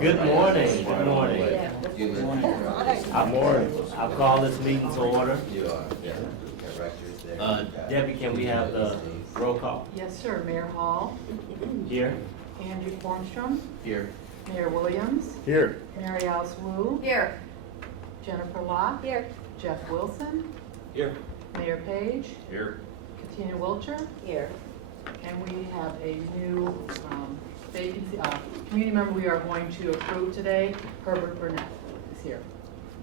Good morning. Good morning. I'll call this meeting to order. Debbie, can we have the roll call? Yes, sir. Mayor Hall, Here. Andrew Formstrom, Here. Mayor Williams, Here. Mary Alice Wu, Here. Jennifer Locke, Here. Jeff Wilson, Here. Mayor Page, Here. Katina Wilcher, Here. and we have a new vacancy, community member we are going to approve today. Herbert Burnett is here.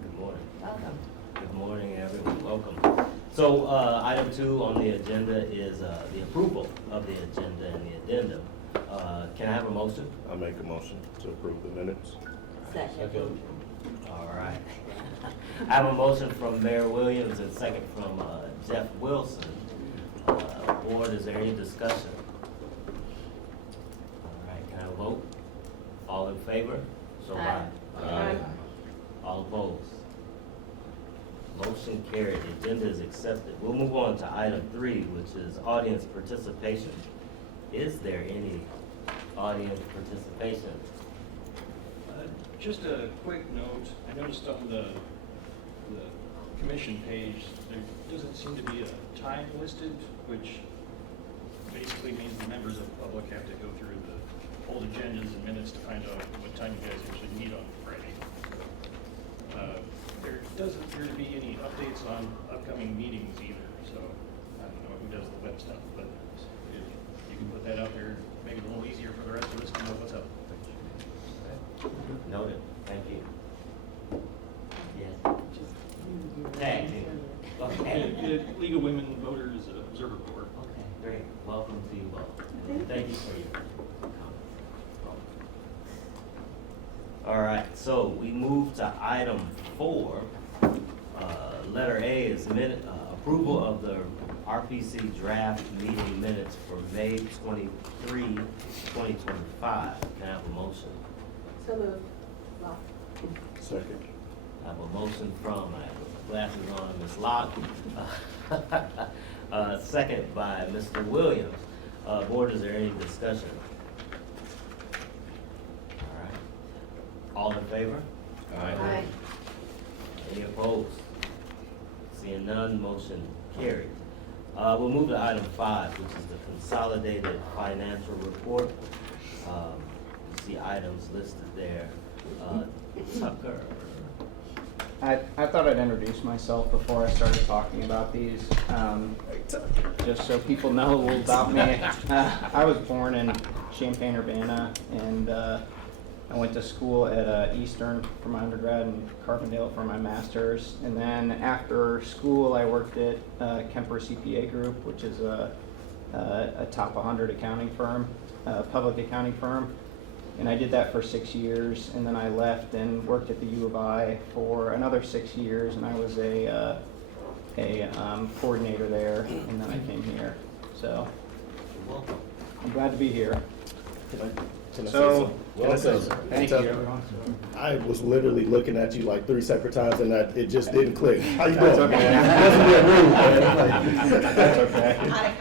Good morning. Welcome. Good morning, everyone. Welcome. So, item 2 on the agenda is the approval of the agenda and the addendum. Can I have a motion? I make a motion to approve the minutes. Second. All right. I have a motion from Mayor Williams and second from Jeff Wilson. Board, is there any discussion? All right, can I vote? All in favor? So Aye. Aye. All opposed? Motion carried. The agenda is accepted. We'll move on to item 3, which is audience participation. Is there any audience participation? Just a quick note, I noticed on the commission page, there doesn't seem to be a time listed, which basically means the members of the public have to go through the old agendas and minutes to find out what time you guys usually meet on Friday. There doesn't appear to be any updates on upcoming meetings either, so I don't know who does the web stuff, but if you can put that out there, make it a little easier for the rest of us to know what's up. Noted. Thank you. Yes. Tag team. Okay. League of Women Voters Observer Board. Okay, great. Welcome to you both. Thank you for your comments. All right, so we move to item 4. Letter A is approval of the RPC draft meeting minutes for May 23, 2025. Can I have a motion? So moved. Well, Second. I have a motion from, I have glasses on, Ms. Locke. Second by Mr. Williams. Board, is there any discussion? All right. All in favor? Aye. Any opposed? Seeing none, motion carried. We'll move to item 5, which is the consolidated financial report. You see items listed there. Tucker. I thought I'd introduce myself before I started talking about these, just so people know a little about me. I was born in Champaign, Urbana, and I went to school at Eastern for my undergrad and Carbondale for my master's. And then after school, I worked at Kemper CPA Group, which is a top 100 accounting firm, public accounting firm. And I did that for 6 years, and then I left and worked at the U of I for another 6 years, and I was a coordinator there, and then I came here. So Welcome. I'm glad to be here. Can I So, say something? thank you, everyone. I was literally looking at you like 3 separate times and it just didn't click. How you That's doing? okay. Wasn't being rude, man. That's okay.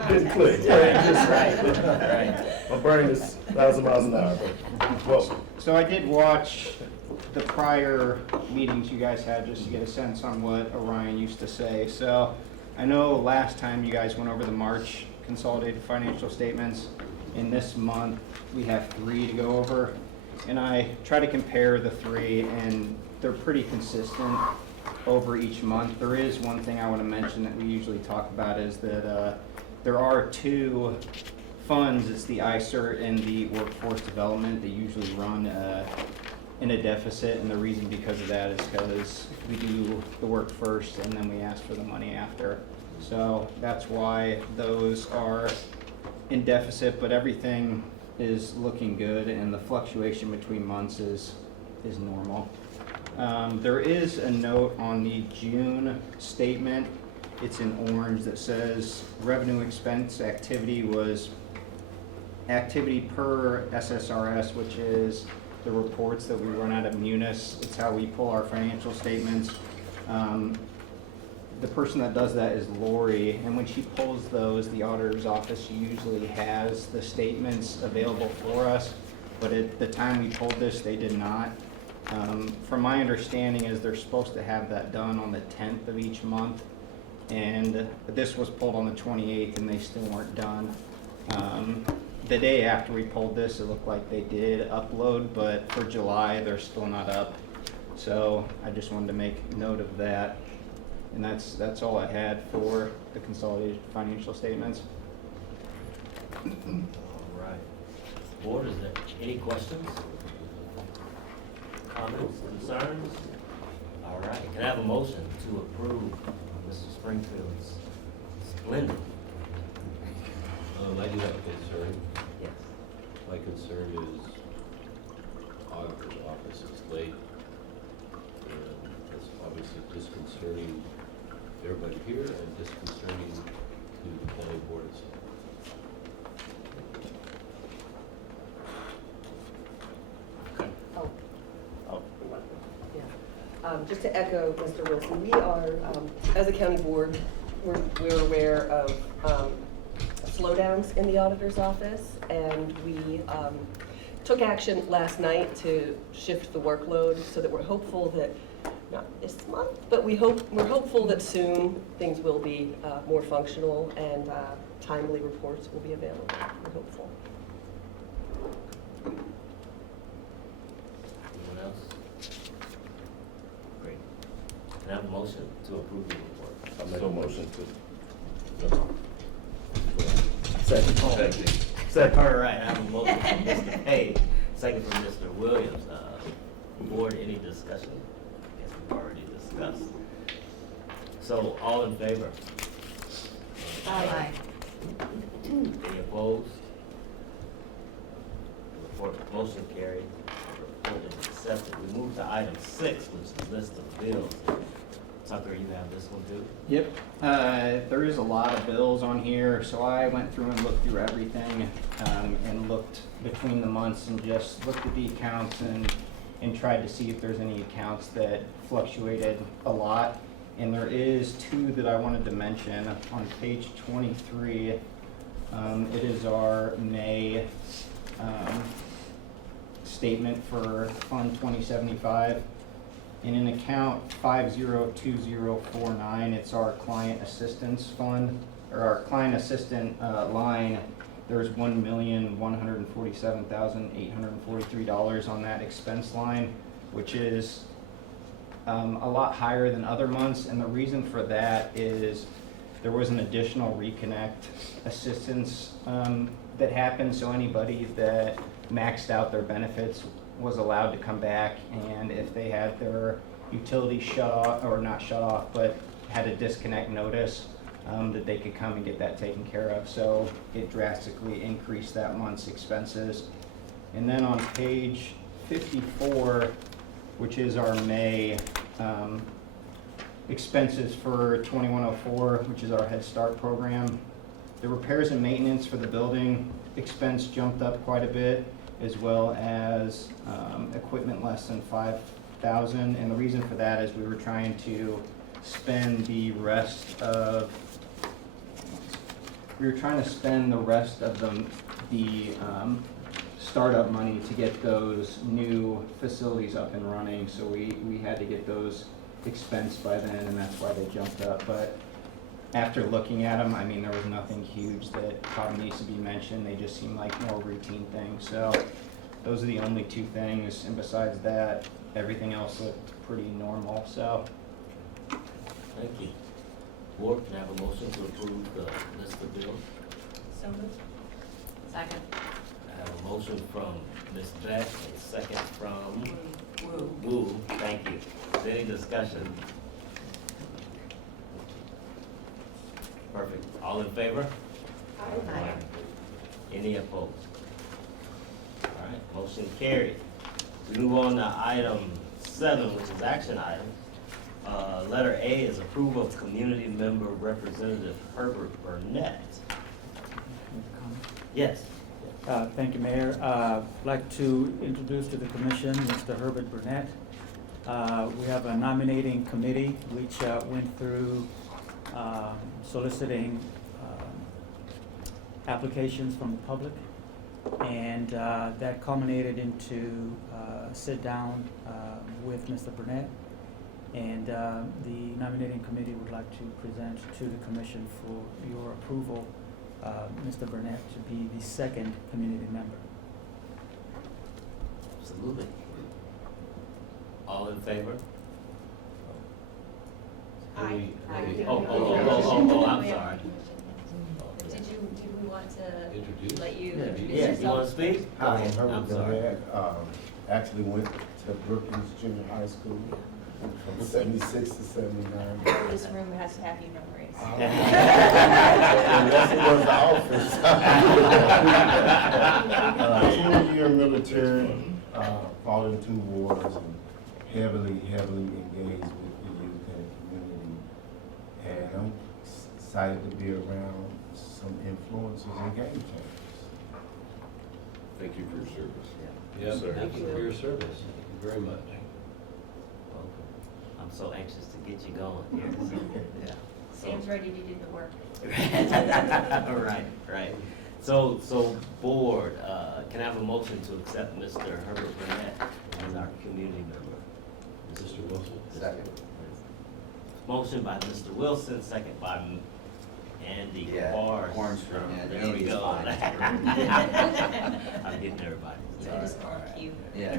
Didn't click. Right. My brain is 1,000 miles an hour, but welcome. So I did watch the prior meetings you guys had just to get a sense on what Orion used to say. So I know last time you guys went over the March consolidated financial statements. In this month, we have 3 to go over. And I try to compare the 3, and they're pretty consistent over each month. There is one thing I want to mention that we usually talk about is that there are 2 funds. It's the ICERT and the workforce development. They usually run in a deficit, and the reason because of that is because we do the work first and then we ask for the money after. So that's why those are in deficit, but everything is looking good, and the fluctuation between months is normal. There is a note on the June statement. It's in orange that says revenue expense activity was activity per SSRS, which is the reports that we run out of Munis. It's how we pull our financial statements. The person that does that is Lori, and when she pulls those, the auditor's office usually has the statements available for us. but at the time we pulled this, they did not. From my understanding is they're supposed to have that done on the 10th of each month, and this was pulled on the 28th and they still weren't done. The day after we pulled this, it looked like they did upload, but for July, they're still not up. So I just wanted to make note of that. And that's all I had for the consolidated financial statements. All right. Board, is there any questions? Comments, concerns? All right, can I have a motion to approve Mr. Springfield's splendid? I do have a concern. Yes. My concern is auditor's office is late. And it's obviously disconcerting to everybody here and disconcerting to the planning board itself. Just to echo Mr. Wilson, we are, as a county board, we're aware of slowdowns in the auditor's office, and we took action last night to shift the workload so that we're hopeful that, not this month, but we're hopeful that soon things will be more functional and timely reports will be available. We're hopeful. Anyone else? Great. Can I have a motion to approve the report? I make a motion to. Second. Second. All right, I have a motion from Mr. Page, second from Mr. Williams. Board, any discussion? I guess we've already discussed. So, all in favor? Aye. Any opposed? Report, motion carried. Report is accepted. We move to item 6, which is list of bills. Tucker, you have this one too? Yep, there is a lot of bills on here, so I went through and looked through everything, and looked between the months and just looked at the accounts and tried to see if there's any accounts that fluctuated a lot. And there is 2 that I wanted to mention. On page 23, it is our May, statement for Fund 2075. In an account 502049, it's our client assistance fund, or our client assistant line. There's $1,147,843 on that expense line, which is a lot higher than other months. And the reason for that is there was an additional reconnect assistance that happened. So anybody that maxed out their benefits was allowed to come back, and if they had their utility shut off, or not shut off, but had a disconnect notice, that they could come and get that taken care of. So it drastically increased that month's expenses. And then on page 54, which is our May expenses for 2104, which is our Head Start program, the repairs and maintenance for the building expense jumped up quite a bit, as well as equipment less than $5,000. And the reason for that is we were trying to spend the rest of the startup money to get those new facilities up and running. So we had to get those expensed by then, and that's why they jumped up. But after looking at them, I mean, there was nothing huge that probably needs to be mentioned. They just seem like more routine things. So those are the only 2 things. And besides that, everything else looked pretty normal. So Thank you. Board, can I have a motion to approve the list of bills? So moved. Second. I have a motion from Ms. Beck, and a second from Wu. Thank you. Is there any discussion? Perfect. All in favor? Aye. Any opposed? All right, motion carried. We move on to item 7, which is action items. Letter A is approval of community member Representative Herbert Burnett. Yes. Thank you, Mayor. I'd like to introduce to the commission Mr. Herbert Burnett. We have a nominating committee which went through soliciting applications from the public. And that culminated into a sit-down with Mr. Burnett. And the nominating committee would like to present to the commission for your approval Mr. Burnett to be the second community member. Absolutely. All in favor? Aye. Oh, I'm sorry. Did we want to Introduce? let you Yeah, introduce yeah, you yourself? wanna speak? Hi, Okay, I'm I'm Herbert sorry. Burnett. Actually went to Brookings Junior High School from 76 to 79. This room has happy memories. Unless it was the office. 2-year military, fought in 2 wars, and heavily engaged with the youth and community. And I'm excited to be around some influencers and game changers. Thank you for your service. Yeah, Sir. thank you for your service. Thank you very much. Welcome. I'm so anxious to get you going here. So, yeah. Sam's ready to do the work. Right. So board, can I have a motion to accept Mr. Herbert Burnett as our community member? Mr. Wilson? Second. Motion by Mr. Wilson, second by Andy Yeah, Barnes. Hornstrom. Yeah, There we Andy's go. fine. I'm getting everybody. So I just call it you. Yeah.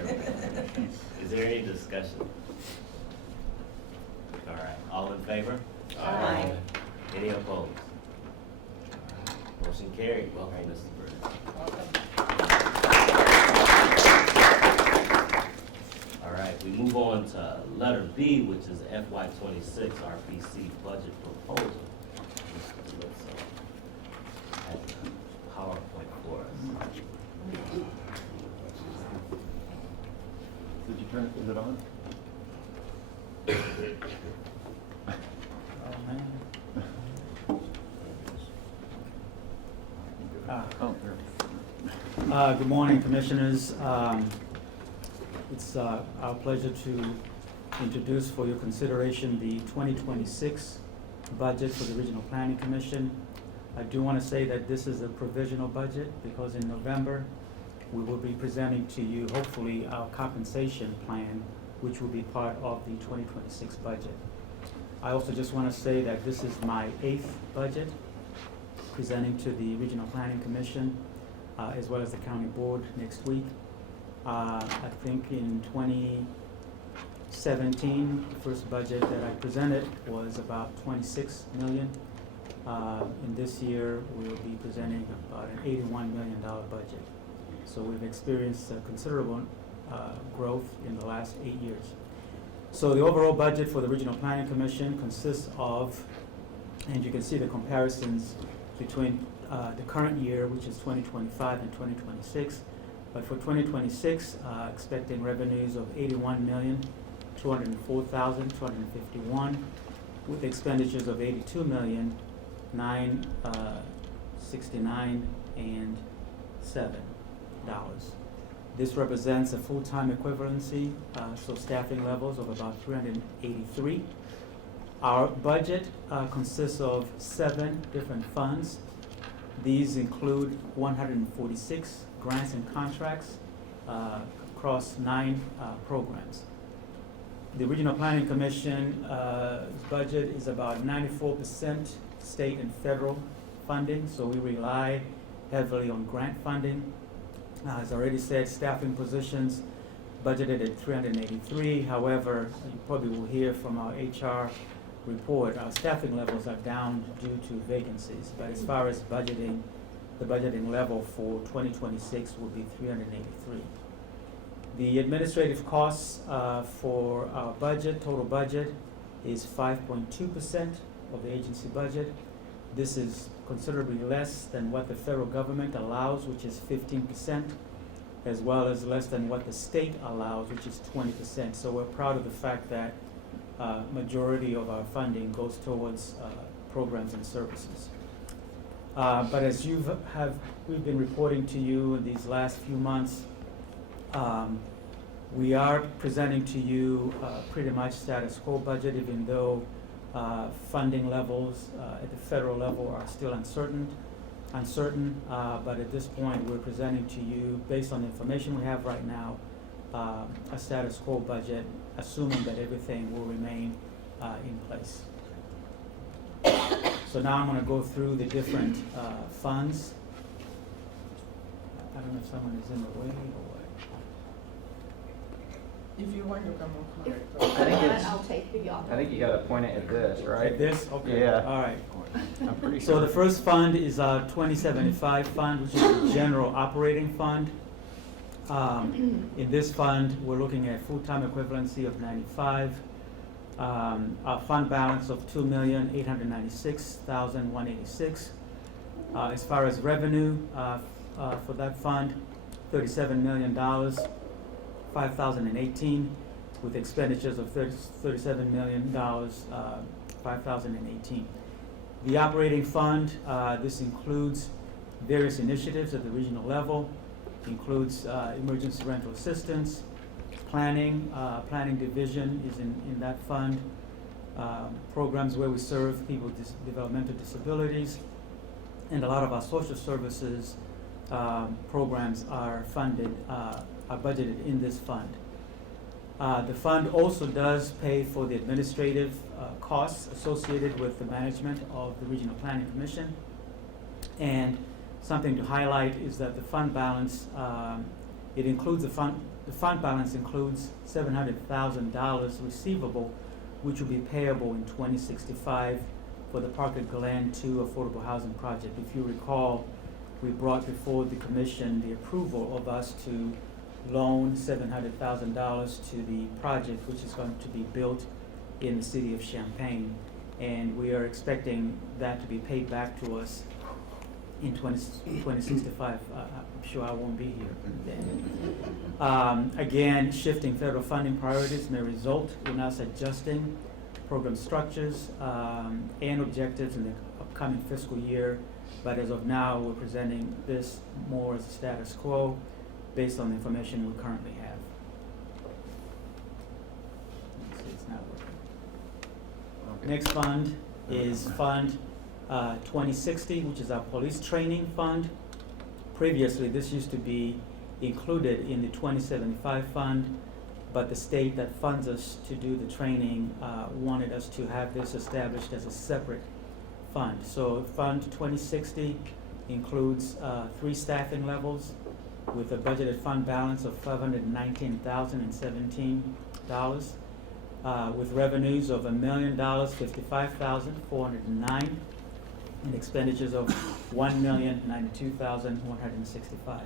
Is there any discussion? All right, all in favor? Aye. Any opposed? Motion carried. Welcome, Mr. Burnett. All right, we move on to letter B, which is FY '26 RPC budget proposal. Mr. Wilson has a PowerPoint for us. Did you turn it, is it on? Oh, man. Oh, there. Good morning, Commissioners. It's our pleasure to introduce for your consideration the 2026 budget for the Regional Planning Commission. I do want to say that this is a provisional budget because in November, we will be presenting to you, hopefully, our compensation plan, which will be part of the 2026 budget. I also just want to say that this is my 8th budget presenting to the Regional Planning Commission, as well as the County Board next week. I think in 2017, the first budget that I presented was about 26 million. In this year, we'll be presenting about an $81 million budget. So we've experienced considerable growth in the last 8 years. So the overall budget for the Regional Planning Commission consists of, and you can see the comparisons between the current year, which is 2025, and 2026. But for 2026, expecting revenues of 81,204,251, with expenditures of 82,969 and $7. This represents a full-time equivalency, so staffing levels of about 383. Our budget consists of 7 different funds. These include 146 grants and contracts across 9 programs. The Regional Planning Commission budget is about 94% state and federal funding, so we rely heavily on grant funding. As I already said, staffing positions budgeted at 383. However, you probably will hear from our HR report, our staffing levels are down due to vacancies. But as far as budgeting, the budgeting level for 2026 will be 383. The administrative costs for our budget, total budget, is 5.2% of the agency budget. This is considerably less than what the federal government allows, which is 15%, as well as less than what the state allows, which is 20%. So we're proud of the fact that majority of our funding goes towards programs and services. But as we've been reporting to you in these last few months, we are presenting to you pretty much status quo budget, even though funding levels at the federal level are still uncertain. uncertain, but at this point, we're presenting to you, based on the information we have right now, a status quo budget, assuming that everything will remain in place. So now I'm gonna go through the different funds. I don't know if someone is in the way or what. If you want to come on, I think it's, I'll take the offer. I think you gotta point it at this, right? Like this? Okay. Yeah. All right. I'm pretty So sure. the first fund is our 2075 fund, which is the general operating fund. In this fund, we're looking at full-time equivalency of 95. Our fund balance of $2,896,186. As far as revenue, for that fund, $37 million, 5,018, with expenditures of $37 million, 5,018. The operating fund, this includes various initiatives at the regional level, includes emergency rental assistance, planning division is in that fund, programs where we serve people with developmental disabilities, and a lot of our social services programs are funded, are budgeted in this fund. The fund also does pay for the administrative costs associated with the management of the Regional Planning Commission. And something to highlight is that the fund balance, the fund balance includes $700,000 receivable, which will be payable in 2065 for the Parker Glen 2 affordable housing project. If you recall, we brought before the commission the approval of us to loan $700,000 to the project, which is going to be built in the city of Champaign. And we are expecting that to be paid back to us in 2065. I'm sure I won't be here then. Again, shifting federal funding priorities may result in us adjusting program structures and objectives in the upcoming fiscal year. But as of now, we're presenting this more as a status quo based on the information we currently have. Let's see, it's not working. Next fund is Fund 2060, which is our police training fund. Previously, this used to be included in the 2075 fund, but the state that funds us to do the training wanted us to have this established as a separate fund. So Fund 2060 includes 3 staffing levels with a budgeted fund balance of $519,017, with revenues of $1,055,409, and expenditures of $1,092,165.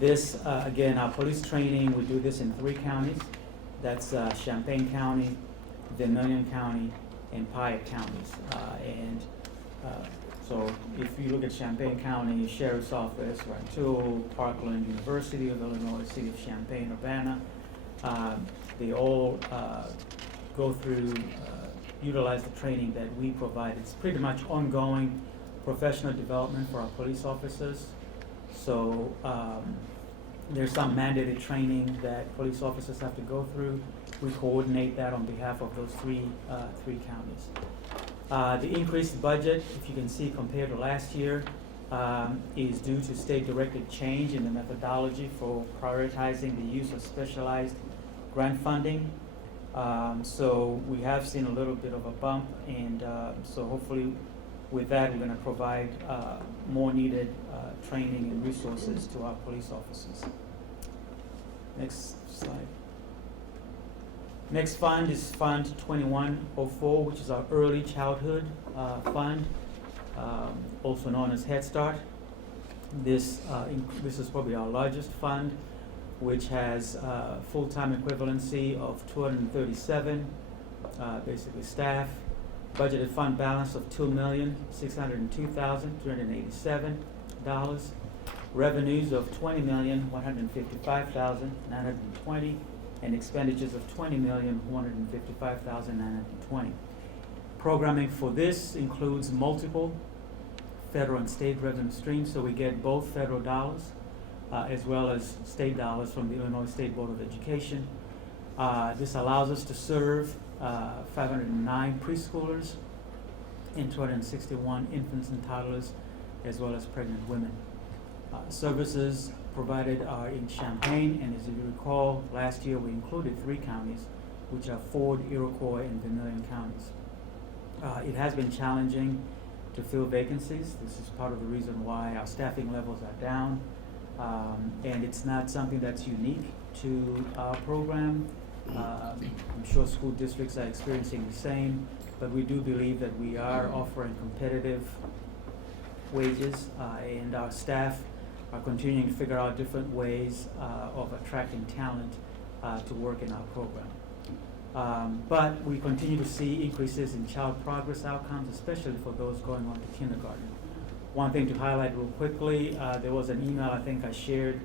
This, again, our police training, we do this in 3 counties. That's Champaign County, Vermilion County, and Piatt counties. So if you look at Champaign County, Sheriff's Office, Rantoul, Parkland, University of Illinois, City of Champaign, Urbana, they all go through, utilize the training that we provide. It's pretty much ongoing professional development for our police officers. So there's some mandated training that police officers have to go through. We coordinate that on behalf of those three counties. The increased budget, if you can see compared to last year, is due to state-directed change in the methodology for prioritizing the use of specialized grant funding. So we have seen a little bit of a bump, and so hopefully with that we're going to provide more needed training and resources to our police officers. Next slide. Next fund is Fund 2104, which is our early childhood fund, also known as Head Start. This is probably our largest fund, which has full-time equivalency of 237, basically staff, budgeted fund balance of $2,602,387, revenues of $20,155,920, and expenditures of $20,155,920. Programming for this includes multiple federal and state revenue streams, so we get both federal dollars as well as state dollars from the Illinois State Board of Education. This allows us to serve 509 preschoolers and 261 infants and toddlers as well as pregnant women. Services provided are in Champaign, and as you recall, last year we included 3 counties, which are Ford, Iroquois, and Vermilion counties. It has been challenging to fill vacancies. This is part of the reason why our staffing levels are down. And it's not something that's unique to our program. I'm sure school districts are experiencing the same, but we do believe that we are offering competitive wages, and our staff are continuing to figure out different ways of attracting talent to work in our program. But we continue to see increases in child progress outcomes, especially for those going on to kindergarten. One thing to highlight real quickly, there was an email I think I shared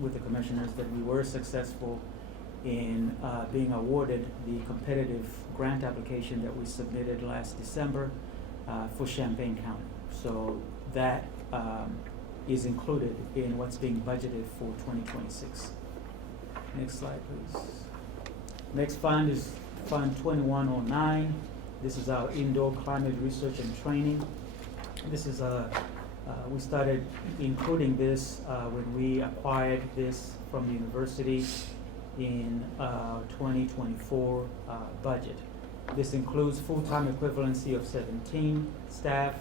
with the commissioners that we were successful in being awarded the competitive grant application that we submitted last December for Champaign County. So that is included in what's being budgeted for 2026. Next slide, please. Next fund is Fund 2109. This is our indoor climate research and training. This is we started including this when we acquired this from the university in 2024 budget. This includes full-time equivalency of 17 staff,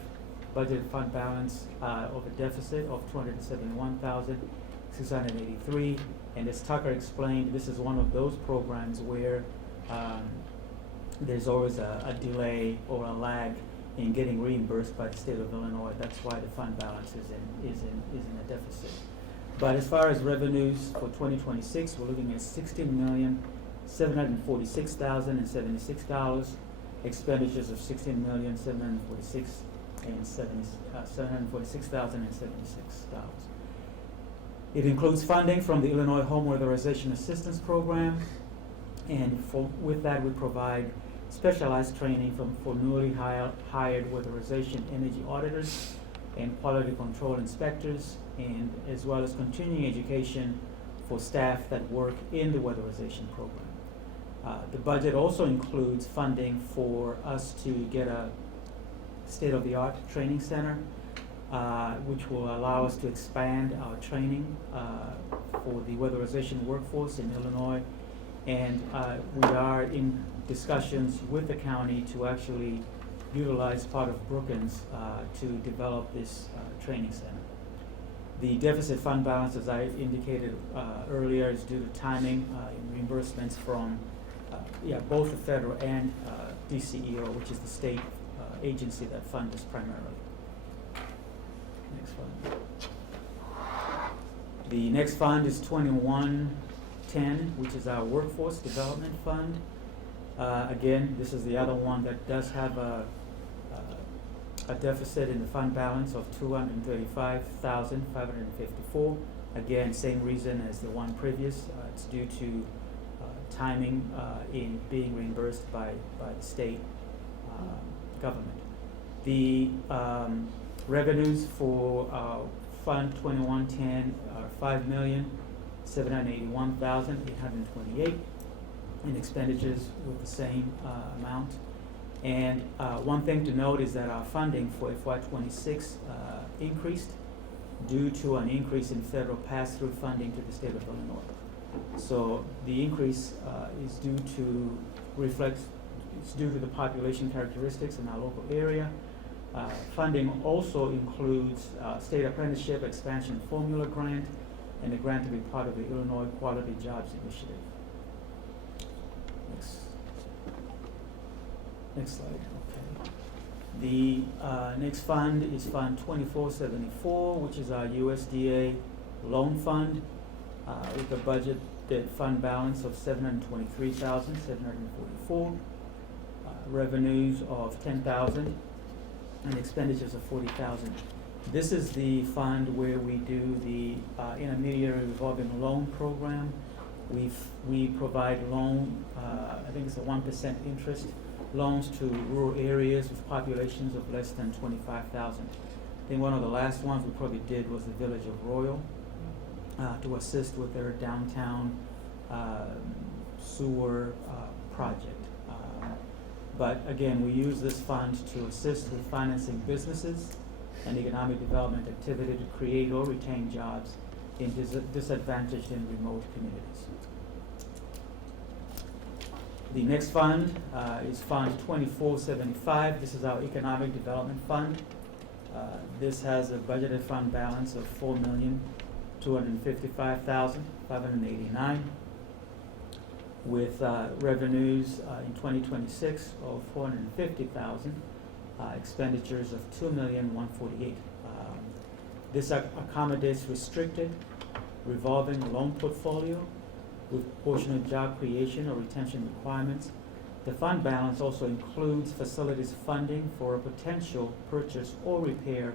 budgeted fund balance of a deficit of $271,683. And as Tucker explained, this is one of those programs where there's always a delay or a lag in getting reimbursed by the state of Illinois. That's why the fund balance is in a deficit. But as far as revenues for 2026, we're looking at $16,746,076. Expenditures of $16,746,076. It includes funding from the Illinois Home Weatherization Assistance Program, and with that we provide specialized training for newly hired weatherization energy auditors and quality control inspectors, and as well as continuing education for staff that work in the weatherization program. The budget also includes funding for us to get a state-of-the-art training center, which will allow us to expand our training for the weatherization workforce in Illinois. And we are in discussions with the county to actually utilize part of Brookings to develop this training center. The deficit fund balance, as I indicated earlier, is due to timing in reimbursements from both the federal and DCEO, which is the state agency that funds us primarily. Next fund. The next fund is 2110, which is our workforce development fund. Again, this is the other one that does have a deficit in the fund balance of $235,554. Again, same reason as the one previous. It's due to timing in being reimbursed by the state government. The revenues for Fund 2110 are $5,781,828, and expenditures with the same amount. And one thing to note is that our funding for FY26 increased due to an increase in federal pass-through funding to the state of Illinois. So the increase is due to the population characteristics in our local area. Funding also includes state apprenticeship expansion formula grant and a grant to be part of the Illinois Quality Jobs Initiative. Next slide. Okay. The next fund is Fund 2474, which is our USDA loan fund, with a budgeted fund balance of $723,744, revenues of $10,000, and expenditures of $40,000. This is the fund where we do the intermediary revolving loan program. We provide loan, I think it's a 1% interest loans to rural areas with populations of less than 25,000. I think one of the last ones we probably did was the Village of Royal to assist with their downtown sewer project. But again, we use this fund to assist with financing businesses and economic development activity to create or retain jobs in disadvantaged and remote communities. The next fund is Fund 2475. This is our Economic Development Fund. This has a budgeted fund balance of $4,255,589, with revenues in 2026 of $450,000, expenditures of $2,148,000. This accommodates restricted revolving loan portfolio with proportionate job creation or retention requirements. The fund balance also includes facilities funding for a potential purchase or repair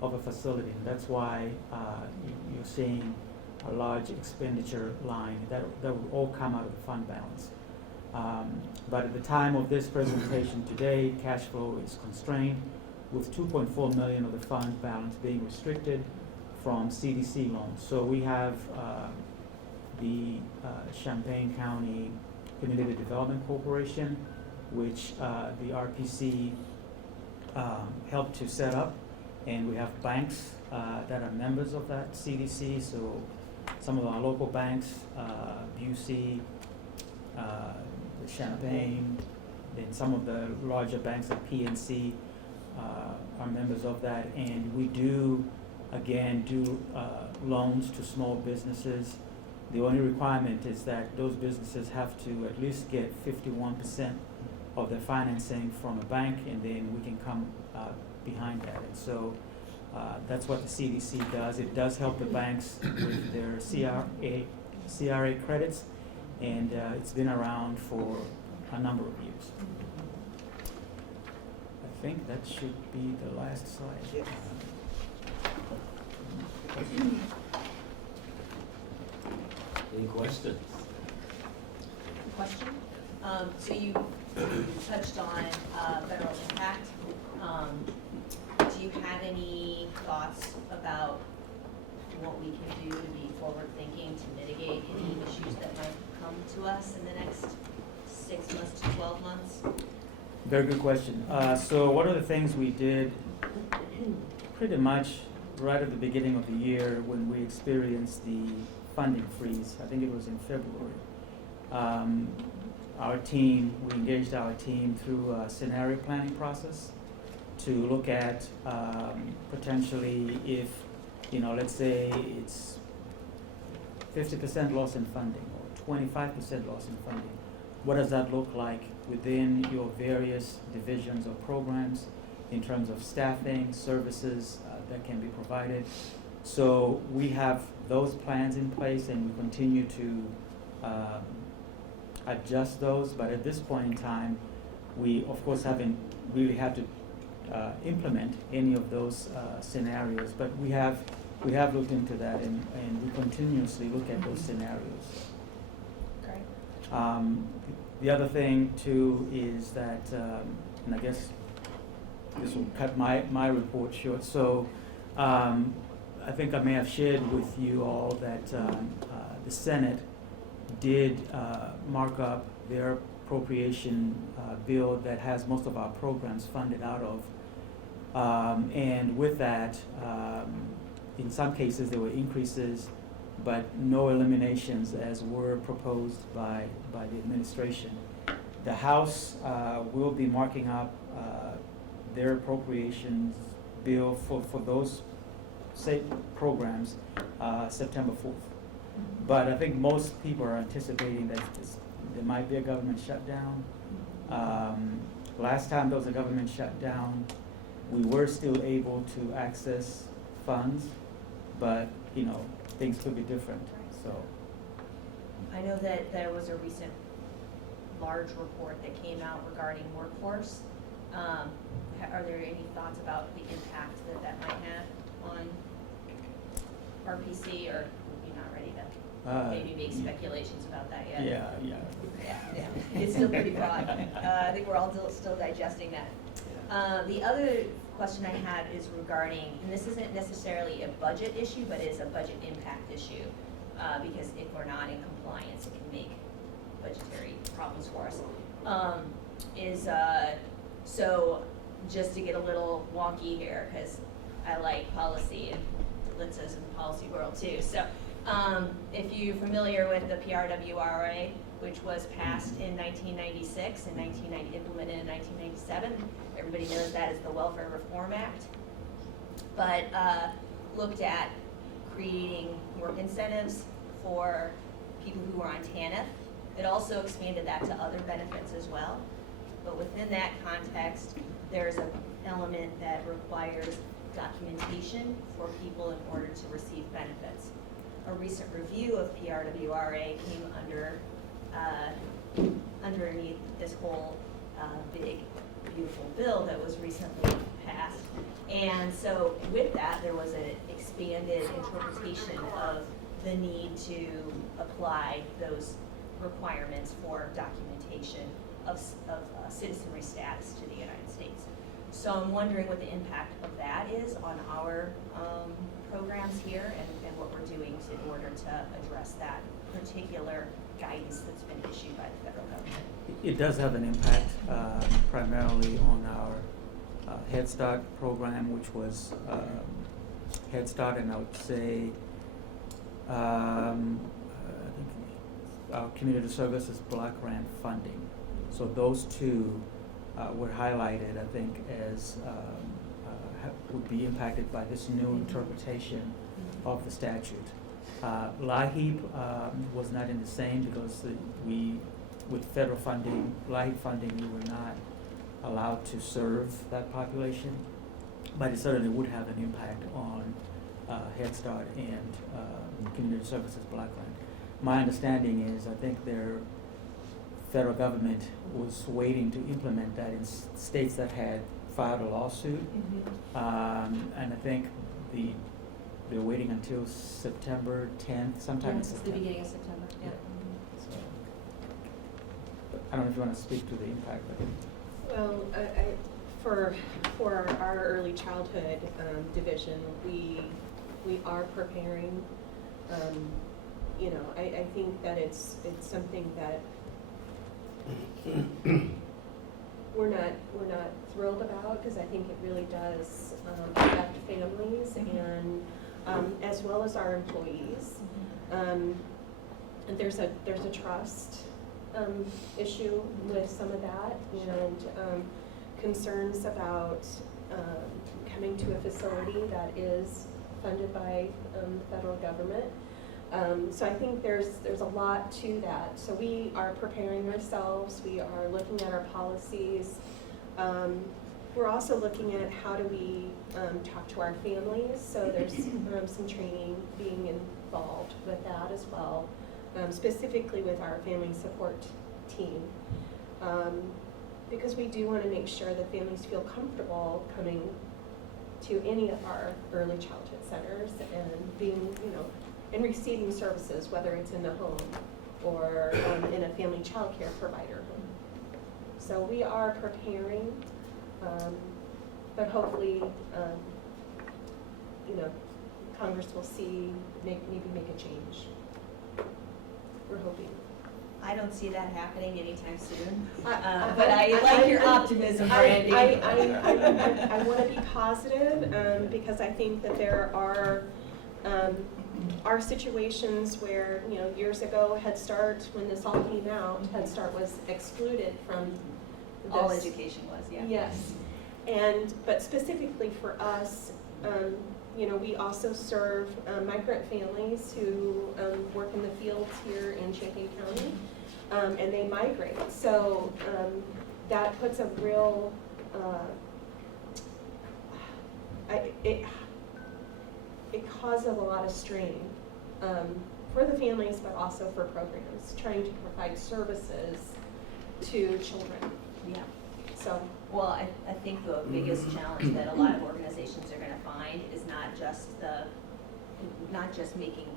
of a facility. And that's why you're seeing a large expenditure line that will all come out of the fund balance. But at the time of this presentation today, cash flow is constrained, with $2.4 million of the fund balance being restricted from CDC loans. So we have the Champaign County Community Development Corporation, which the RPC helped to set up, and we have banks that are members of that CDC. So some of our local banks, Busey, Champaign, then some of the larger banks like PNC are members of that, and we do loans to small businesses. The only requirement is that those businesses have to at least get 51% of their financing from a bank, and then we can come behind that. And so that's what the CDC does. It does help the banks with their CRA credits, and it's been around for a number of years. I think that should be the last slide. Yes. Any questions? Question? So you touched on federal impact. Do you have any thoughts about what we can do to be forward-thinking to mitigate any issues that might come to us in the next 6 months to 12 months? Very good question. So one of the things we did pretty much right at the beginning of the year when we experienced the funding freeze, I think it was in February, we engaged our team through a scenario planning process to look at potentially if, let's say it's 50% loss in funding or 25% loss in funding. What does that look like within your various divisions or programs in terms of staffing, services that can be provided? So we have those plans in place, and we continue to adjust those. But at this point in time, we of course haven't really had to implement any of those scenarios. But we have looked into that, and we continuously look at those scenarios. Great. The other thing too is that, and I guess this will cut my report short. So I think I may have shared with you all that the Senate did mark up their appropriation bill that has most of our programs funded out of. And with that, in some cases there were increases, but no eliminations as were proposed by the administration. The House will be marking up their appropriations bill for those state programs September 4th. But I think most people are anticipating that there might be a government shutdown. Last time there was a government shutdown, we were still able to access funds, but things could be different. So I know that there was a recent large report that came out regarding workforce. Are there any thoughts about the impact that might have on RPC, or you're not ready to maybe make speculations about that yet? Yeah. It's still pretty broad. I think we're all still digesting that. The other question I had is regarding, and this isn't necessarily a budget issue, but it's a budget impact issue, because if we're not in compliance, it can make budgetary problems for us. So just to get a little wonky here, because I like policy, and Litza's in the policy world too. So if you're familiar with the PRWRA, which was passed in 1996 and implemented in 1997, everybody knows that as the Welfare Reform Act, but looked at creating work incentives for people who are on TANF. It also expanded that to other benefits as well. But within that context, there's an element that requires documentation for people in order to receive benefits. A recent review of PRWRA came underneath this whole big, beautiful bill that was recently passed. And so with that, there was an expanded interpretation of the need to apply those requirements for documentation of citizenry status to the United States. So I'm wondering what the impact of that is on our programs here and what we're doing in order to address that particular guidance that's been issued by the federal government. It does have an impact primarily on our Head Start program, which was Head Start, and I would say I think our community services block grant funding. So those two were highlighted, I think, as would be impacted by this new interpretation of the statute. LIHEAP was not in the same because with federal funding, LIHEAP funding, we were not allowed to serve that population, but it certainly would have an impact on Head Start and Community Services Block Grant. My understanding is I think their federal government was waiting to implement that in states that had filed a lawsuit, and I think they're waiting until September 10th, sometime in It's the September. beginning of September, yeah. So, but I don't know if you want to speak to the impact of it. Well, for our early childhood division, we are preparing. I think that it's something that we're not thrilled about, because I think it really does affect families and as well as our employees. And there's a trust issue with some of that, and concerns about coming to a facility that is funded by the federal government. So I think there's a lot to that. So we are preparing ourselves. We are looking at our policies. We're also looking at how do we talk to our families. So there's some training being involved with that as well, specifically with our family support team. Because we do want to make sure that families feel comfortable coming to any of our early childhood centers and being, and receiving services, whether it's in the home or in a family child care provider home. So we are preparing, but hopefully, Congress will maybe make a change. We're hoping. I don't see that happening anytime soon, but I like your optimism, Brandy. I want to be positive because I think that there are situations where, years ago, Head Start, when this all came out, Head Start was excluded from this. All education was, yeah. Yes, but specifically for us, we also serve migrant families who work in the fields here in Champaign County, and they migrate. So that puts a real, it causes a lot of strain for the families, but also for programs, trying to provide services to children. Yeah. So. Well, I think the biggest challenge that a lot of organizations are gonna find is not just making,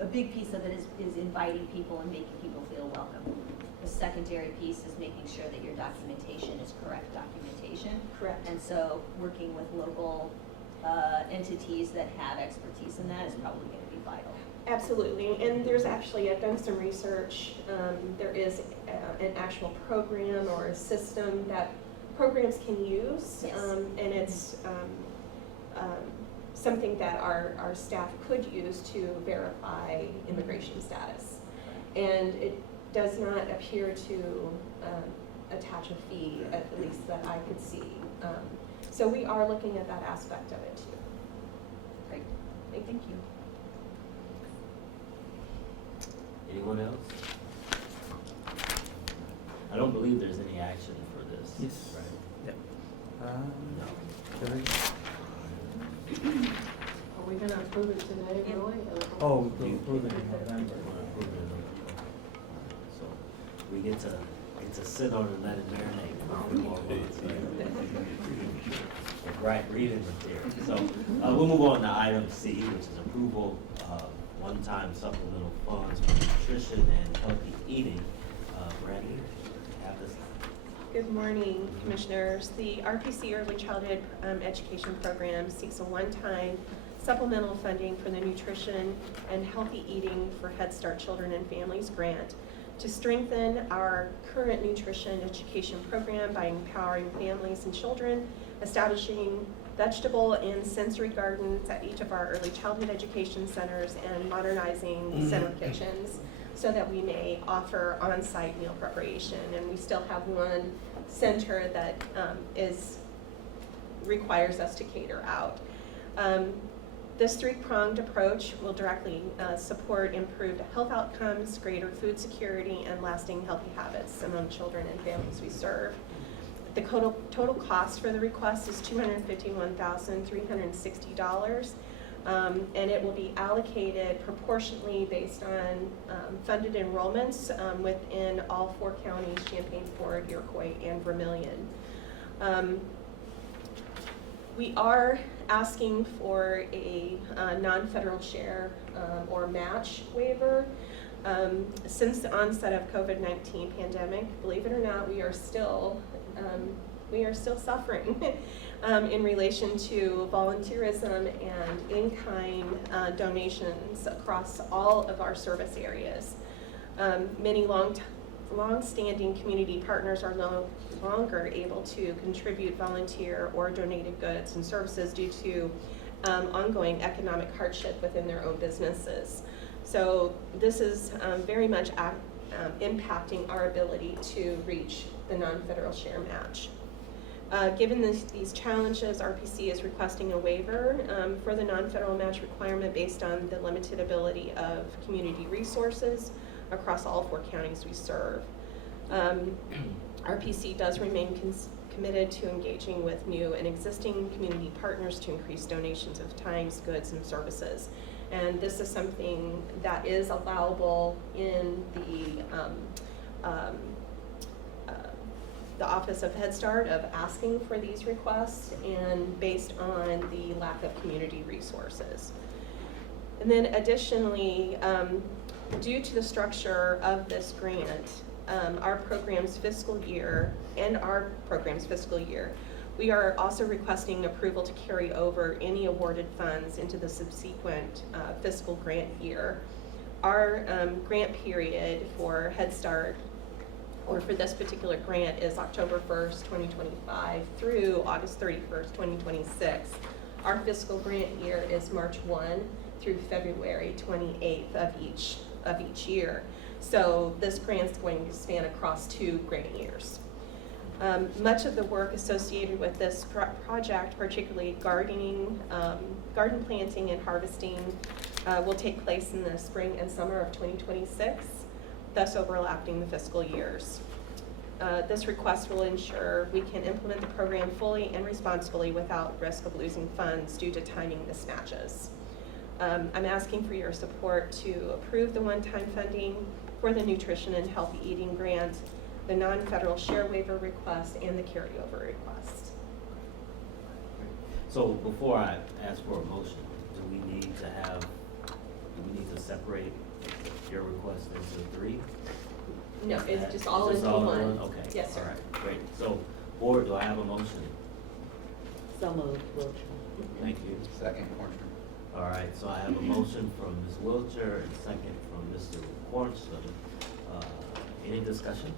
a big piece of it is inviting people and making people feel welcome. The secondary piece is making sure that your documentation is correct documentation. Correct. And so working with local entities that have expertise in that is probably gonna be vital. Absolutely, and there's actually, I've done some research, there is an actual program or a system that programs can use, Yes. and it's something that our staff could use to verify immigration status. And it does not appear to attach a fee, at least that I could see. So we are looking at that aspect of it too. Great, thank you. Anyone else? I don't believe there's any action for this. Yes. Right? Yep. No. Very- Are we gonna approve it today, really? Oh, we'll approve it in November. So we get to sit on it and let it marinate for a few more months. Right, reading material. So we'll move on to item C, which is approval of one-time supplemental funds for nutrition and healthy eating. Brandy, have this. Good morning, Commissioners. The RPC Early Childhood Education Program seeks a one-time supplemental funding for the Nutrition and Healthy Eating for Head Start Children and Families grant to strengthen our current nutrition education program by empowering families and children, establishing vegetable and sensory gardens at each of our early childhood education centers, and modernizing center kitchens so that we may offer on-site meal preparation. And we still have one center that requires us to cater out. This three-pronged approach will directly support improved health outcomes, greater food security, and lasting healthy habits among children and families we serve. The total cost for the request is $251,360, and it will be allocated proportionally based on funded enrollments within all 4 counties, Champaign, Ford, Iroquois, and Vermilion. We are asking for a non-federal share or match waiver. Since the onset of COVID-19 pandemic, believe it or not, we are still suffering in relation to volunteerism and in-kind donations across all of our service areas. Many long-standing community partners are no longer able to contribute volunteer or donated goods and services due to ongoing economic hardship within their own businesses. So this is very much impacting our ability to reach the non-federal share match. Given these challenges, RPC is requesting a waiver for the non-federal match requirement based on the limited ability of community resources across all 4 counties we serve. RPC does remain committed to engaging with new and existing community partners to increase donations of times, goods, and services. And this is something that is allowable in the Office of Head Start of asking for these requests and based on the lack of community resources. And then additionally, due to the structure of this grant, our program's fiscal year, we are also requesting approval to carry over any awarded funds into the subsequent fiscal grant year. Our grant period for Head Start, or for this particular grant, is October 1st, 2025 through August 31st, 2026. Our fiscal grant year is March 1 through February 28th of each year. So this grant is going to span across 2 grant years. Much of the work associated with this project, particularly garden planting and harvesting, will take place in the spring and summer of 2026, thus overlapping the fiscal years. This request will ensure we can implement the program fully and responsibly without risk of losing funds due to timing mismatches. I'm asking for your support to approve the one-time funding for the Nutrition and Healthy Eating Grant, the non-federal share waiver request, and the carryover request. So before I ask for a motion, do we need to separate your request into 3? No, it's just all Is into this all in one. Okay. Yes, sir. All right, great. So, board, do I have a motion? So moved, Wiltshire. Thank you. Second, Cornstrom. All right, so I have a motion from Ms. Wiltshire and second from Mr. Cornston. Any discussion?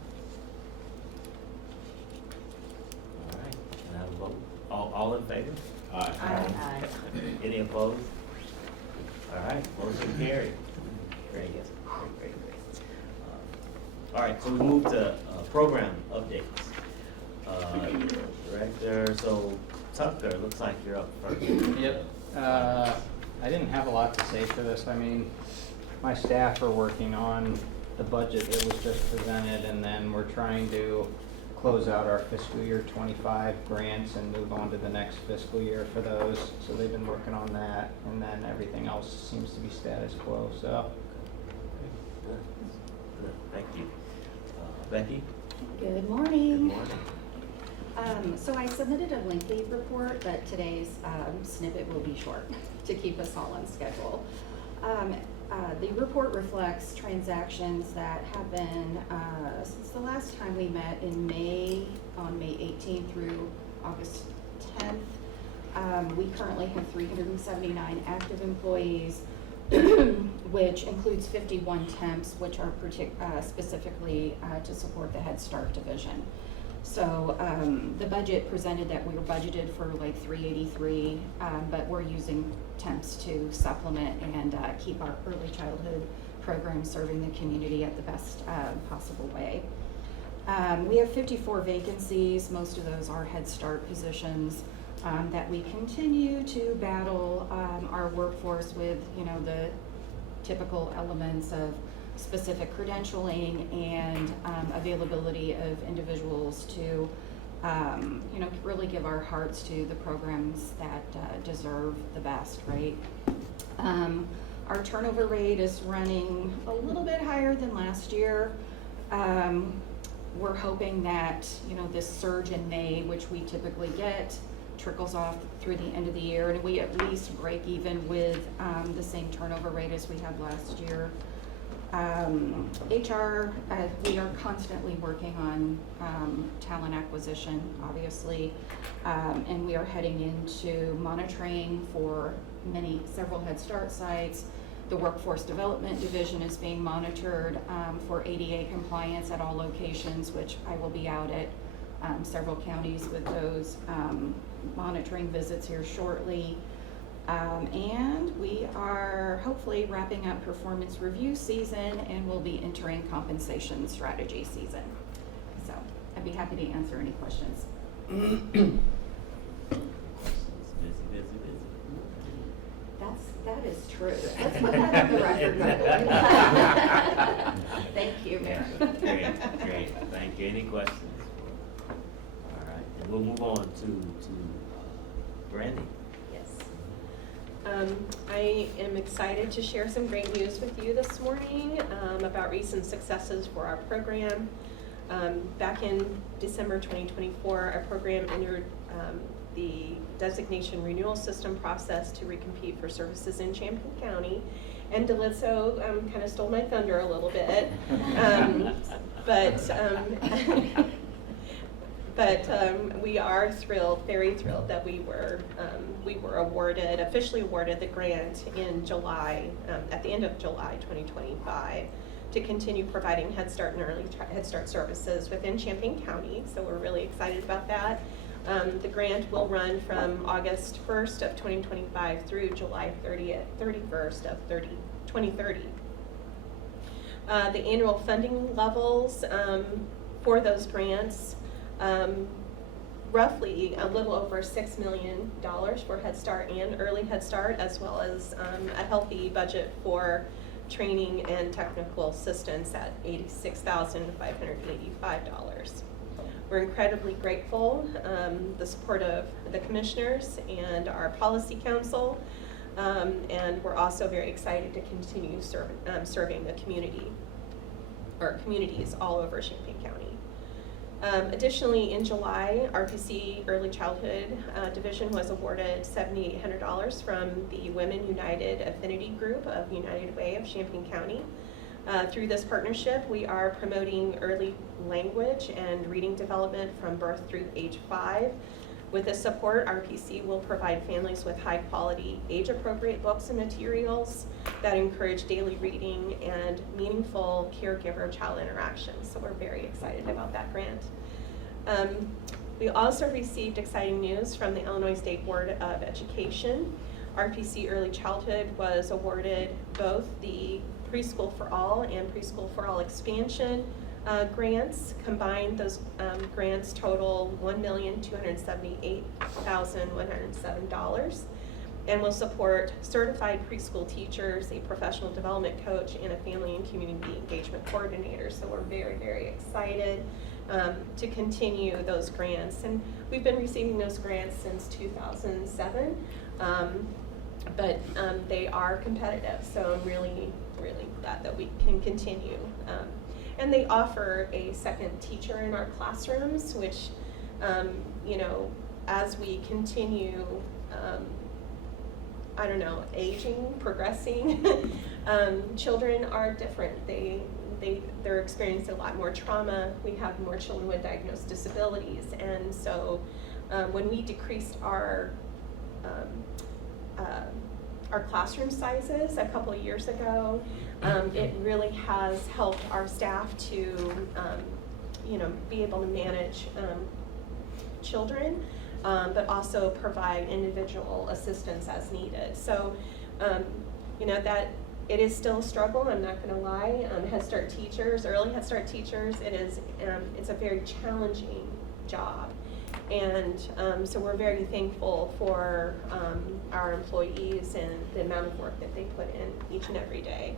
All right, can I have a vote? All in favor? Aye. Any opposed? All right, motion carried. Great, great. All right, so we move to program updates. Director, so Tucker, looks like you're up first. Yep. I didn't have a lot to say for this. I mean, my staff are working on the budget that was just presented, and then we're trying to close out our fiscal year 25 grants and move on to the next fiscal year for those. So they've been working on that, and then everything else seems to be status quo, so. Good, thank you. Becky? Good Good morning. morning. So I submitted a lengthy report, but today's snippet will be short to keep us all on schedule. The report reflects transactions that have been, since the last time we met in May, on May 18th through August 10th. We currently have 379 active employees, which includes 51 temps, which are specifically to support the Head Start division. So the budget presented that we were budgeted for like 383, but we're using temps to supplement and keep our early childhood program serving the community at the best possible way. We have 54 vacancies. Most of those are Head Start positions that we continue to battle our workforce with, you know, the typical elements of specific credentialing and availability of individuals to, you know, really give our hearts to the programs that deserve the best, right? Our turnover rate is running a little bit higher than last year. We're hoping that, you know, this surge in May, which we typically get, trickles off through the end of the year, and we at least break even with the same turnover rate as we had last year. HR, we are constantly working on talent acquisition, obviously, and we are heading into monitoring for several Head Start sites. The Workforce Development Division is being monitored for ADA compliance at all locations, which I will be out at several counties with those monitoring visits here shortly. And we are hopefully wrapping up performance review season, and we'll be entering compensation strategy season. So I'd be happy to answer any questions. Busy. That is true. Let's put that on the record, Michael. Thank you, Mayor. Great, thank you. Any questions? All right, and we'll move on to Brandy. Yes. I am excited to share some great news with you this morning about recent successes for our program. Back in December 2024, our program entered the designation renewal system process to recompete for services in Champaign County, and DeLizzo kind of stole my thunder a little bit, but we are thrilled, very thrilled that we were officially awarded the grant in July, at the end of July 2025, to continue providing Head Start and early Head Start services within Champaign County. So we're really excited about that. The grant will run from August 1st of 2025 through July 31st of 2030. The annual funding levels for those grants, roughly a little over $6 million for Head Start and early Head Start, as well as a healthy budget for training and technical assistance at $86,585. We're incredibly grateful, the support of the commissioners and our policy council, and we're also very excited to continue serving the community, or communities all over Champaign County. Additionally, in July, RPC Early Childhood Division was awarded $7,800 from the Women United Affinity Group of United Way of Champaign County. Through this partnership, we are promoting early language and reading development from birth through age 5. With this support, RPC will provide families with high-quality, age-appropriate books and materials that encourage daily reading and meaningful caregiver-child interactions. So we're very excited about that grant. We also received exciting news from the Illinois State Board of Education. RPC Early Childhood was awarded both the Preschool for All and Preschool for All Expansion grants. Combined, those grants total $1,278,107 and will support certified preschool teachers, a professional development coach, and a family and community engagement coordinator. So we're very, very excited to continue those grants. And we've been receiving those grants since 2007, but they are competitive. So I'm really, really glad that we can continue. And they offer a second teacher in our classrooms, which, you know, as we continue, I don't know, aging, progressing, children are different. They're experiencing a lot more trauma. We have more children with diagnosed disabilities. And so when we decreased our classroom sizes a couple of years ago, it really has helped our staff to, you know, be able to manage children, but also provide individual assistance as needed. So, you know, that it is still a struggle, I'm not gonna lie. Head Start teachers, early Head Start teachers, it's a very challenging job. And so we're very thankful for our employees and the amount of work that they put in each and every day.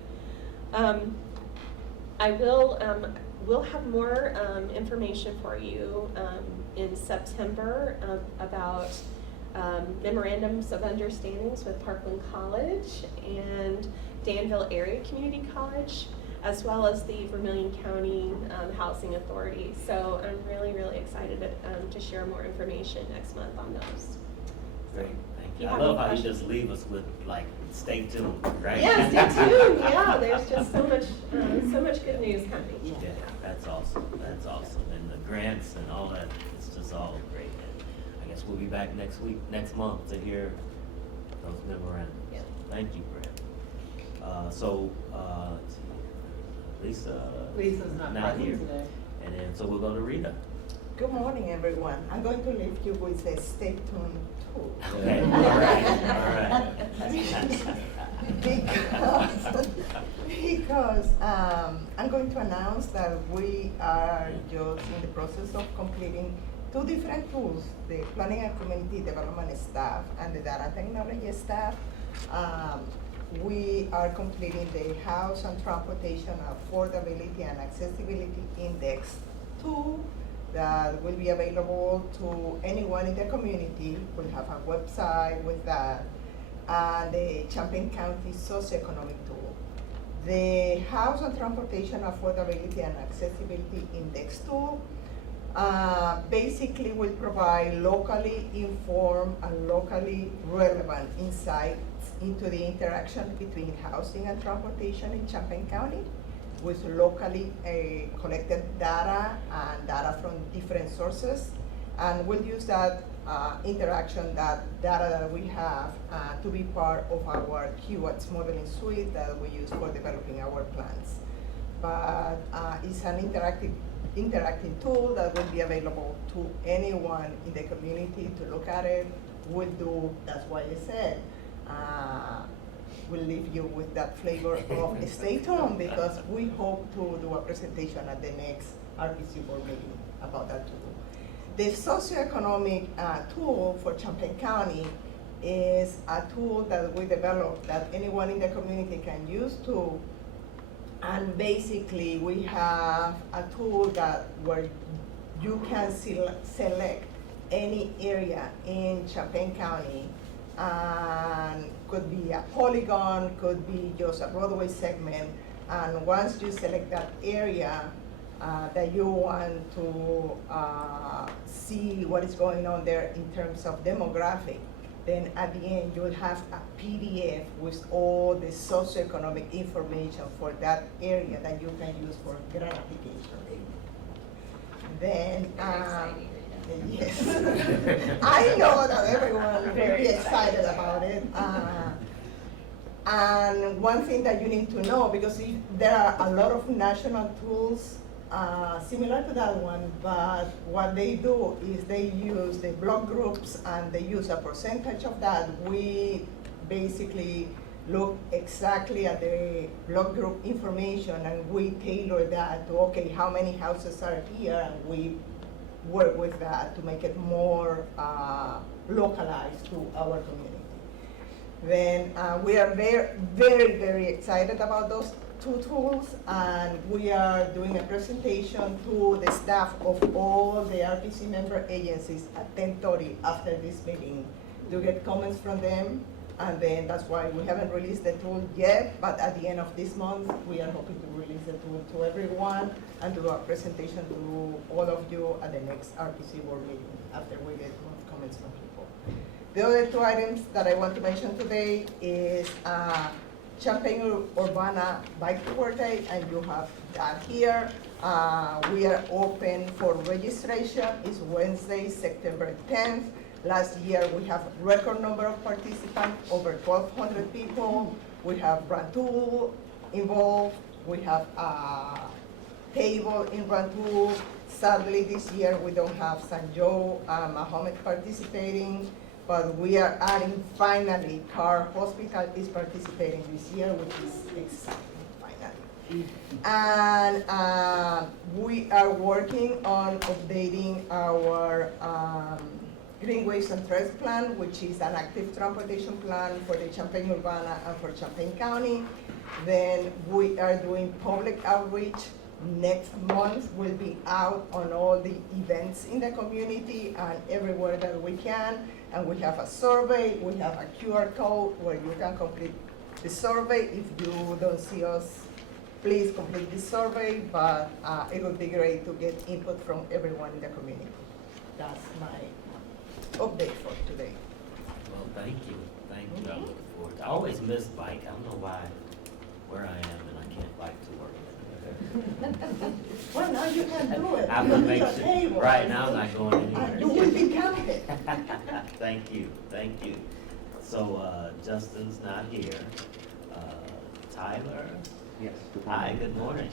We'll have more information for you in September about memorandums of understandings with Parkland College and Danville Area Community College, as well as the Vermilion County Housing Authority. So I'm really, really excited to share more information next month on those. Great, thank you. You I have love any how you questions? just leave us with, like, stay tuned, right? Yeah, stay tuned. Yeah, there's just so much good news coming. Yeah, that's awesome, that's awesome. And the grants and all that, it's just all great. And I guess we'll be back next month to hear those memorandums. Yeah. Thank you, Brad. Let's see here. Lisa's not present here. today. And then, so we'll go to Rita. Good morning, everyone. I'm going to leave you with a stay tuned tool. Okay, all right, all right. because I'm going to announce that we are just in the process of completing 2 different tools, the planning and community development staff and the data technology staff. We are completing the house and transportation affordability and accessibility index tool that will be available to anyone in the community. We'll have a website with that, and the Champaign County socioeconomic tool. The house and transportation affordability and accessibility index tool basically will provide locally informed and locally relevant insights into the interaction between housing and transportation in Champaign County with locally collected data and data from different sources. And we'll use that interaction, that data that we have to be part of our QATS modeling suite that we use for developing our plans. But it's an interactive tool that will be available to anyone in the community to look at it. That's why I said, we'll leave you with that flavor of stay tuned, because we hope to do a presentation at the next RPC board meeting about that tool. The socioeconomic tool for Champaign County is a tool that we developed that anyone in the community can use too. And basically we have a tool where you can select any area in Champaign County, and could be a polygon, could be just a roadway segment. And once you select that area that you want to see what is going on there in terms of demographic, then at the end you'll have a PDF with all the socioeconomic information for that area that you can use for grant application. Then, yes, I know that everyone is very excited about it. And one thing that you need to know, because there are a lot of national tools similar to that one, but what they do is they use the block groups and they use a percentage of that. We basically look exactly at the block group information and we tailor that to, okay, how many houses are here, and we work with that to make it more localized to our community. Then we are very excited about those two tools, and we are doing a presentation to the staff of all the RPC member agencies at 10:30 after this meeting to get comments from them. And then that's why we haven't released the tool yet, but at the end of this month, we are hoping to release the tool to everyone and do a presentation to all of you at the next RPC board meeting after we get comments from people. The other two items that I want to mention today is Champaign Urbana Bike Tour Day, and you have that here. We are open for registration. It's Wednesday, September 10th. Last year, we have record number of participants, over 1,200 people. We have Rantoul involved. We have table in Rantoul. Sadly, this year, we don't have San Joe Mahomet participating, but we are adding, finally, Carr Hospital is participating this year, which is exciting, finally. And we are working on updating our Greenways and Trails Plan, which is an active transportation plan for the Champaign Urbana and for Champaign County. Then we are doing public outreach. Next month, we'll be out on all the events in the community and everywhere that we can. And we have a survey, we have a QR code where you can complete the survey. If you don't see us, please complete the survey, but it would be great to get input from everyone in the community. That's my update for today. Well, thank you. I'm looking forward. I always miss bike. I don't know why, where I am and I can't bike to work. Well, now you can do it. I'm gonna make Your sure, table. right now I'm not going anywhere. You will be counted. Thank you. So, Justin's not here. Tyler? Yes. Hi, good morning.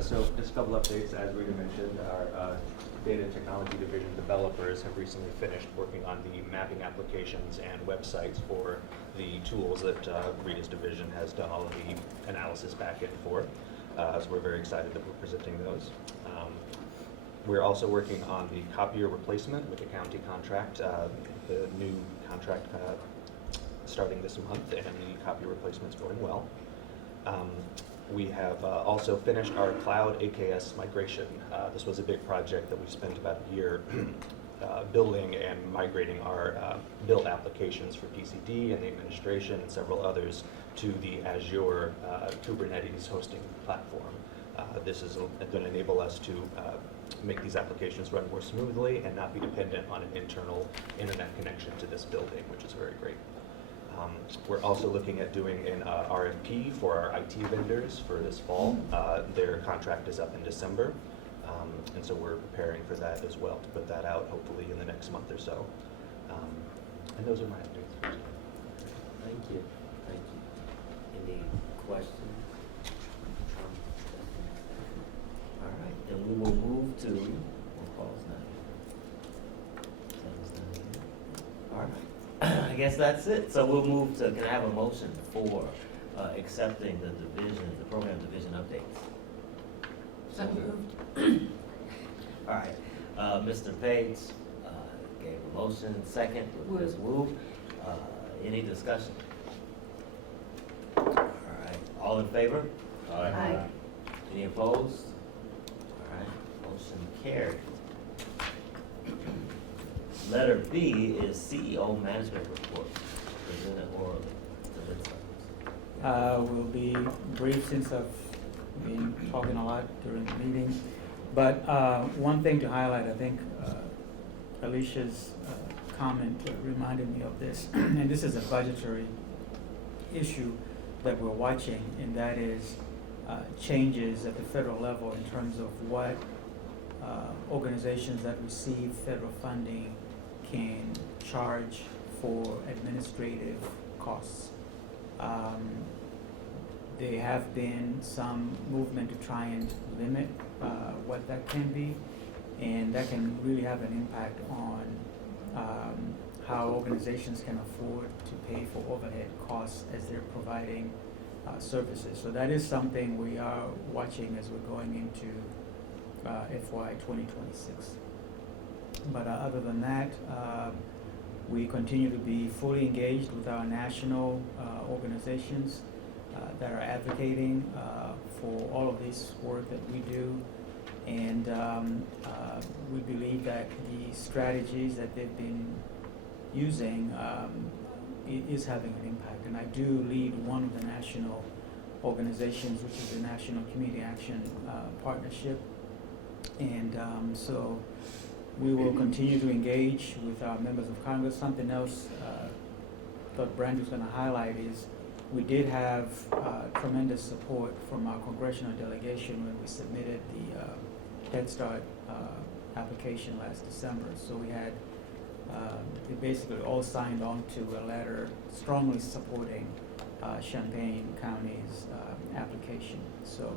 So just a couple updates. As Rita mentioned, our data and technology division developers have recently finished working on the mapping applications and websites for the tools that Rita's division has done all of the analysis back in for. So we're very excited that we're presenting those. We're also working on the copier replacement with the county contract, the new contract starting this month, and the copier replacement's going well. We have also finished our cloud AKS migration. This was a big project that we spent about a year building and migrating our built applications for PCD and the administration and several others to the Azure Kubernetes hosting platform. This is going to enable us to make these applications run more smoothly and not be dependent on an internal internet connection to this building, which is very great. We're also looking at doing an RFP for our IT vendors for this fall. Their contract is up in December, and so we're preparing for that as well to put that out hopefully in the next month or so. And those are my updates. Thank you. Any questions? All right, then we will move to, Paul's not here. All right, I guess that's it. So we'll move to, can I have a motion for accepting the program division updates? So moved. All right, Mr. Page gave a motion, second, Ms. Wu. Any discussion? All right, all in favor? Aye. Any opposed? All right, motion carried. Letter B is CEO management report, presented orally to Ms. Will be brief since I've been talking a lot during the meeting. But one thing to highlight, I think Alicia's comment reminded me of this, and this is a budgetary issue that we're watching, and that is changes at the federal level in terms of what organizations that receive federal funding can charge for administrative costs. There have been some movement to try and limit what that can be, and that can really have an impact on how organizations can afford to pay for overhead costs as they're providing services. So that is something we are watching as we're going into FY 2026. But other than that, we continue to be fully engaged with our national organizations that are advocating for all of this work that we do. And we believe that the strategies that they've been using is having an impact. And I do lead one of the national organizations, which is the National Community Action Partnership. And so we will continue to engage with our members of Congress. Something else I thought Brandy was going to highlight is we did have tremendous support from our congressional delegation when we submitted the Head Start application last December. So we had, they basically all signed on to a letter strongly supporting Champaign County's application. So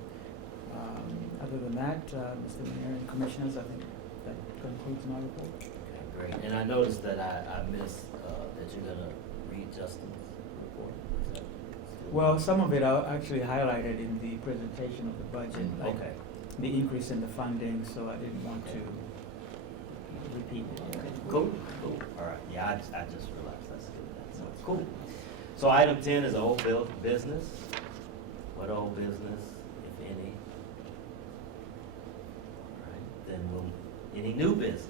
other than that, Mr. Mayor and Commissioners, I think that concludes my report. Okay, great. And I noticed that I missed that you're gonna read Justin's report. Is that still- Well, some of it I actually highlighted in the presentation of the budget, like Okay. the increase in the funding, so I didn't want to repeat it. Cool, cool. All right, yeah, I just realized that's that. So, cool. So item 10 is old business. What old business, if any? All right, then any new business?